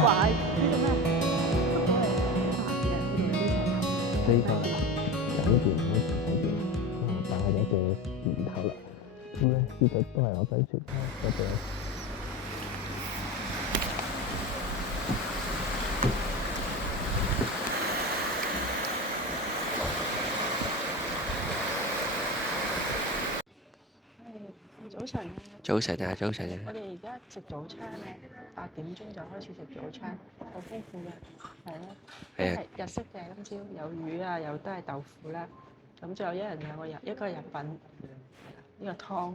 怪呢個酒店好似酒店，但係有隻魚頭啦。咁咧呢度都係有跟船嗰度。早晨啊！早晨啊，早晨啊！我哋而家食早餐咧，8點鐘就開始食早餐，好豐富嘅，係咯，都係日式嘅。今朝有魚啊，又都係豆腐啦，咁仲有一人兩個人，一個人品呢個湯，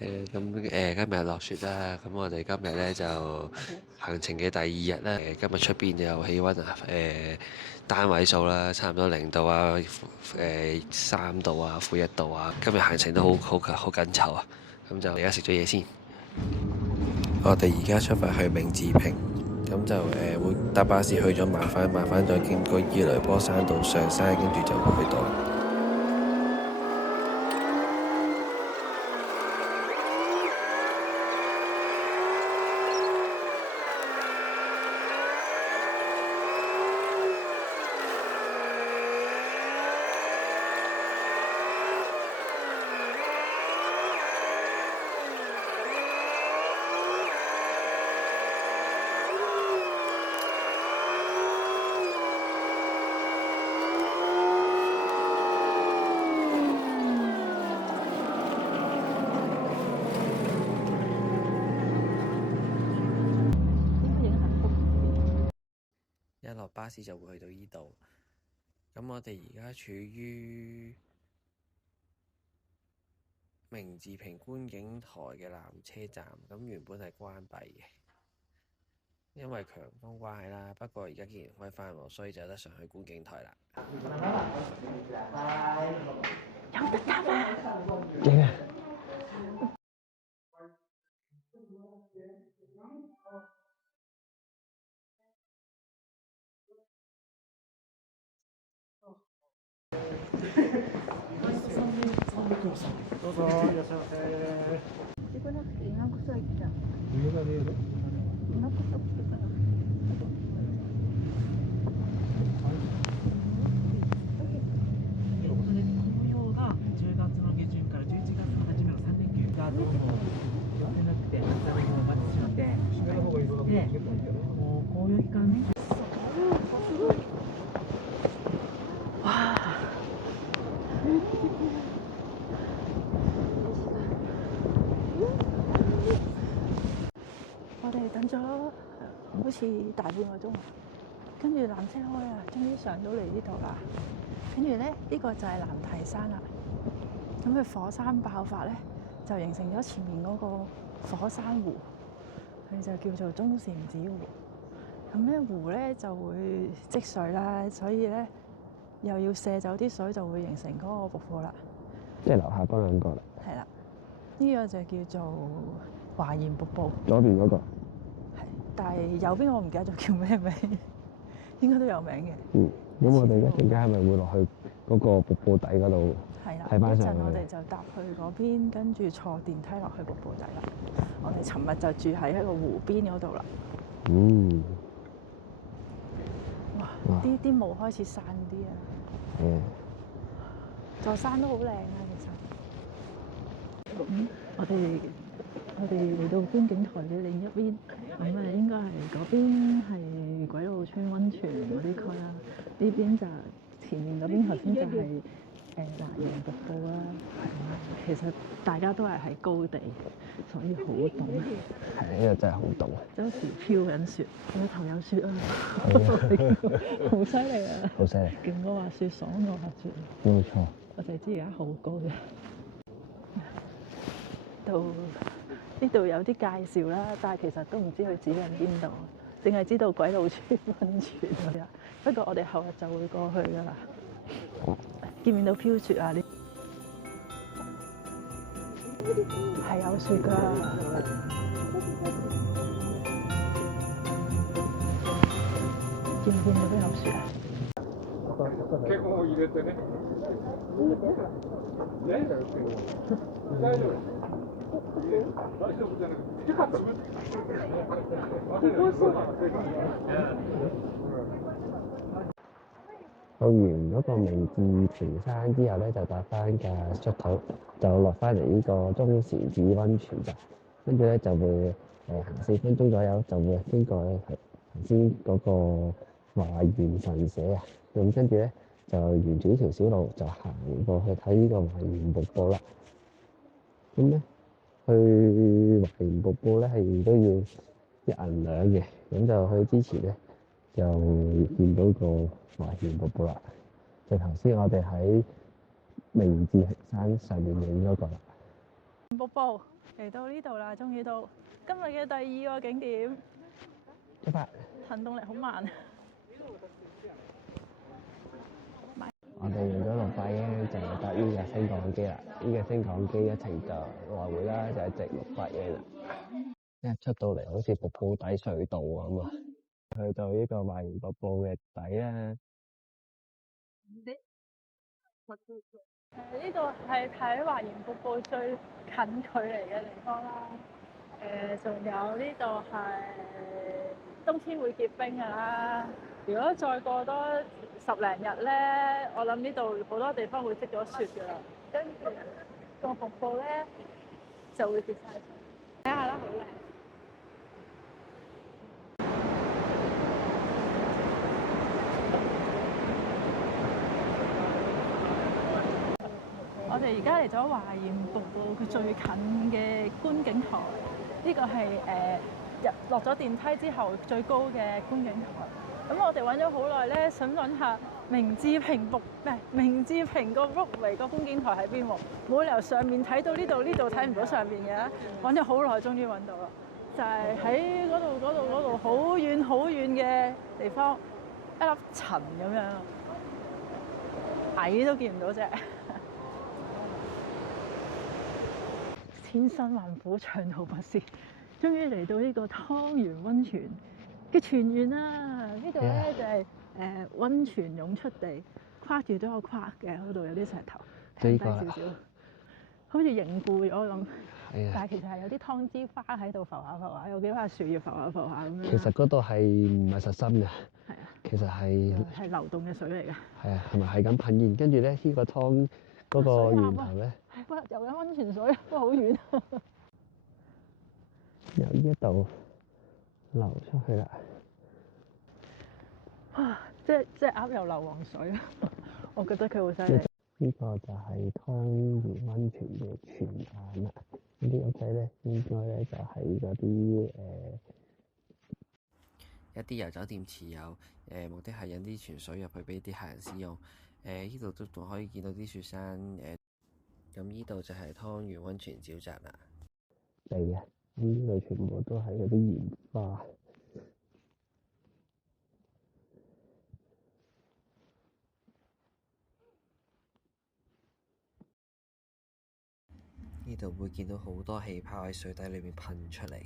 今日落雪啦，咁我哋今日咧就行程嘅第2日啦。今日出邊有氣温啊，單位數啦，差唔多0度啊，3度啊，負1度啊。今日行程都好緊湊啊，咁就而家食咗嘢先。我哋而家出發去明治平，咁就會搭巴士去咗麻返再經過伊雷波山道上山，跟住就會去到。一落巴士就會去到呢度，咁我哋而家處於明治平觀景台嘅纜車站，咁原本係關閉嘅，因為強風關係啦。不過而家既然開返喎，所以就有得上去觀景台啦。有得搭啊！勁啊！どうぞいらっしゃいませ。紅葉が10月の下旬から11月の初めの3連休がどうもやってなくて、お待ちしまって。もう紅葉期間ね。我哋等咗好似大半個鐘，跟住纜車開啦，終於上到嚟呢度啦。跟住咧，呢個就係男提山啦。咁佢火山爆發咧，就形成咗前面嗰個火山湖，佢就叫做中禪寺湖。咁咧湖咧就會積水啦，所以咧又要卸走啲水，就會形成嗰個瀑布啦。即係樓下嗰兩個啦。係啦，呢個就叫做華嚴瀑布。左邊嗰個。係，但係右邊我唔記得咗叫咩名，應該都有名嘅。咁我哋一陣間係咪會落去嗰個瀑布底嗰度睇翻上去？一陣我哋就搭去嗰邊，跟住坐電梯落去瀑布底啦。我哋尋日就住喺一個湖邊嗰度啦。哇！啲霧開始散啲啊。係啊。座山都好靚啊，其實。我哋嚟到觀景台嘅另一邊，咁應該係嗰邊係鬼路村溫泉嗰啲區啦。呢邊就前面嗰邊頭先就係華嚴瀑布啦。其實大家都係喺高地，所以好凍。係呢個真係好凍。有時飄緊雪，我頭有雪啊！好犀利啊！好犀利！勁過滑雪，爽過滑雪。冇錯。我就知而家好高嘅。到呢度有啲介紹啦，但係其實都唔知佢指緊邊度，淨係知道鬼路村溫泉嗰啲。不過我哋後日就會過去㗎啦。見唔見到飄雪啊？呢係有雪㗎。見唔見到都有雪啊？結構入れてね。大丈夫。到完嗰個明治平山之後咧，就搭翻架 shuttle 就落翻嚟呢個中禪寺溫泉站，跟住咧就會行4分鐘左右，就會經過頭先嗰個華嚴神社啊，咁跟住咧就沿住呢條小路就行過去睇呢個華嚴瀑布啦。咁咧去華嚴瀑布咧係都要1銀2嘅，咁就去之前咧就見到個華嚴瀑布啦。就頭先我哋喺明治平山上面影嗰個啦。瀑布嚟到呢度啦，終於到今日嘅第2個景點。出發。行動力好慢。我哋用咗600yen就搭呢架升降機啦。呢架升降機一程就來回啦，就係值600yen啦。一出到嚟好似瀑布底隧道咁啊！去到呢個華嚴瀑布嘅底啦。呢度係睇華嚴瀑布最近距離嘅地方啦。仲有呢度係冬天會結冰㗎啦。如果再過多10零日咧，我諗呢度好多地方會積咗雪㗎啦。跟住個瀑布咧就會結晒雪。睇下啦，好靚。我哋而家嚟咗華嚴瀑布佢最近嘅觀景台，呢個係落咗電梯之後最高嘅觀景台。咁我哋揾咗好耐咧，想揾下明治平個碌嚟個觀景台喺邊喎？冇理由上面睇到呢度睇唔到上面嘅。揾咗好耐，終於揾到啦！就係喺嗰度好遠嘅地方，一粒塵咁樣，蟻都見唔到啫。千辛萬苦長途跋涉，終於嚟到呢個湯原溫泉嘅泉源啦！呢度咧就係溫泉湧出地，跨住都有跨嘅，嗰度有啲石頭，低少少，好似凝固咗咁。但係其實係有啲湯之花喺度浮下，有幾棵樹葉浮下咁樣。其實嗰度係唔係實心嘅？係啊，其實係流動嘅水嚟嘅。係啊，係咪係咁噴現？跟住咧呢個湯嗰個源頭咧，游緊溫泉水，不過好遠。由呢一度流出去啦。哇！即係鴨又流黃水啊！我覺得佢好犀利。呢個就係湯原溫泉嘅泉眼啦。呢啲屋仔咧，應該咧就係嗰啲一啲由酒店持有，目的係引啲泉水入去俾啲客人使用。呢度都仲可以見到啲雪山。咁呢度就係湯原溫泉沼澤啦。地啊，呢度全部都係嗰啲鹽花。呢度會見到好多氣泡喺水底裏面噴出嚟。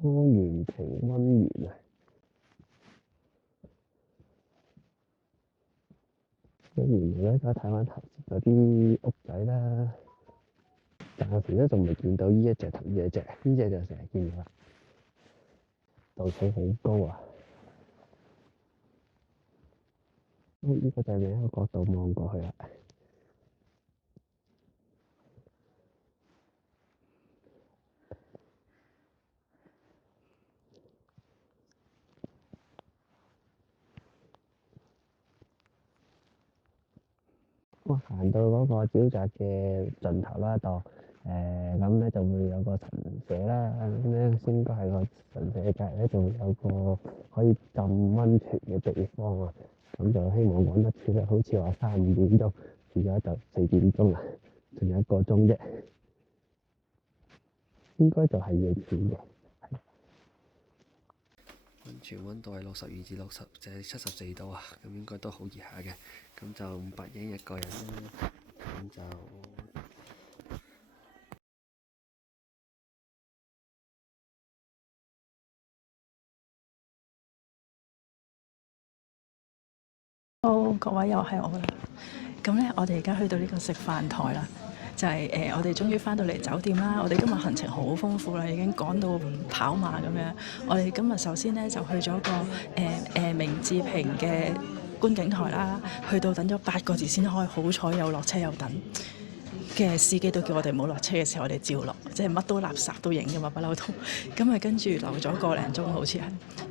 湯原平溫泉啊！咁原來咧，再睇翻頭先嗰啲屋仔啦，暫時都仲未見到呢一隻同呢一隻，呢隻就成日見到啦。度數好高啊！呢個就係另一個角度望過去啦。我行到嗰個沼澤嘅盡頭啦，咁咧就會有個神社啦，咁咧應該係個神社隔離咧，就會有個可以浸溫泉嘅地方啊。咁就希望講得切咧，好似話3、5點鐘，而家就4點鐘啦，仲有1個鐘啫，應該就係要錢嘅。溫泉溫度係62至60，就係74度啊，咁應該都好熱下嘅。咁就500yen一個人啦，咁就。各位又係我啦。咁咧，我哋而家去到呢個食飯台啦，就係、我哋終於翻到嚟酒店啦。我哋今日行程好豐富啦，已經趕到跑馬咁樣。我哋今日首先咧就去咗個明治平嘅觀景台啦，去到等咗8個字先開，好彩有落車有等嘅司機都叫我哋冇落車嘅時候，我哋照落，即係乜都垃圾都影嘅嘛，不嬲都。咁啊，跟住留咗個零鐘好似係，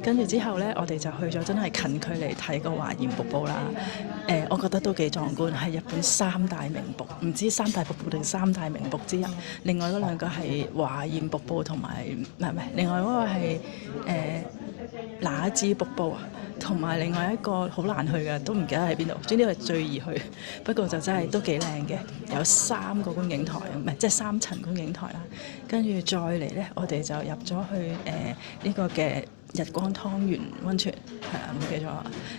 跟住之後咧，我哋就去咗真係近距離睇個華嚴瀑布啦。我覺得都幾壯觀，係日本3大名瀑，唔知3大瀑布定3大名瀑之一。另外嗰2個係華嚴瀑布同埋唔係，另外嗰個係那智瀑布啊。同埋另外一個好難去嘅，都唔記得喺邊度。總之係最易去，不過就真係都幾靚嘅，有3個觀景台，唔係即係3層觀景台啦。跟住再嚟咧，我哋就入咗去呢個嘅日光湯源溫泉，係啊，唔記咗。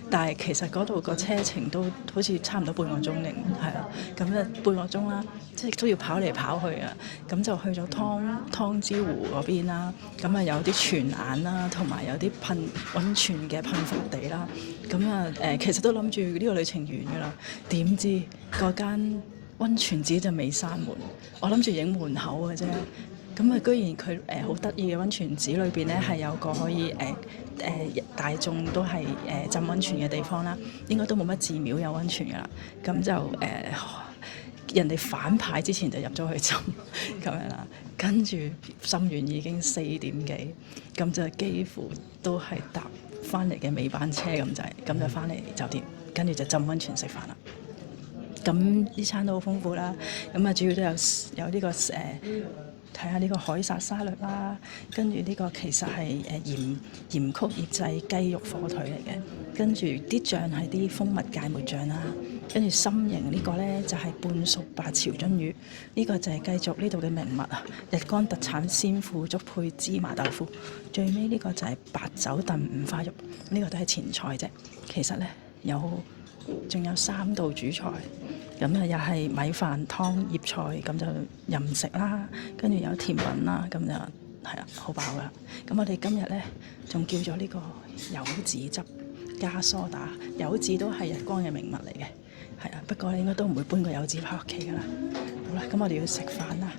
但係其實嗰度個車程都好似差唔多半個鐘定係啦，咁咧半個鐘啦，即係都要跑嚟跑去啊。咁就去咗湯之湖嗰邊啦，咁啊有啲泉眼啦，同埋有啲噴溫泉嘅噴發地啦。咁啊其實都諗住呢個旅程完㗎啦，點知嗰間溫泉寺就未閂門，我諗住影門口嘅啫。咁啊，居然佢好得意嘅溫泉寺裏邊咧，係有個可以大眾都係浸溫泉嘅地方啦。應該都冇乜寺廟有溫泉㗎啦。咁就人哋反牌之前就入咗去浸咁樣啦。跟住浸完已經4點幾，咁就幾乎都係搭翻嚟嘅尾班車咁滯，咁就翻嚟酒店，跟住就浸溫泉食飯啦。咁呢餐都好豐富啦。咁啊，主要都有呢個睇下呢個海撒沙律啦，跟住呢個其實係鹽曲醃製雞肉火腿嚟嘅，跟住啲醬係啲蜂蜜芥末醬啦，跟住心形呢個咧就係半熟白潮津魚，呢個就係繼續呢度嘅名物啊，日光特產鮮腐竹配芝麻豆腐，最尾呢個就係白酒燉五花肉，呢個都係前菜啫。其實咧仲有3道主菜。咁啊，又係米飯湯醃菜，咁就任食啦。跟住有甜品啦，咁就係啦，好飽噶。咁我哋今日咧仲叫咗呢個柚子汁加梳打，柚子都係日光嘅名物嚟嘅，係啊。不過你應該都唔會搬個柚子翻屋企噶啦。好啦，咁我哋要食飯啦。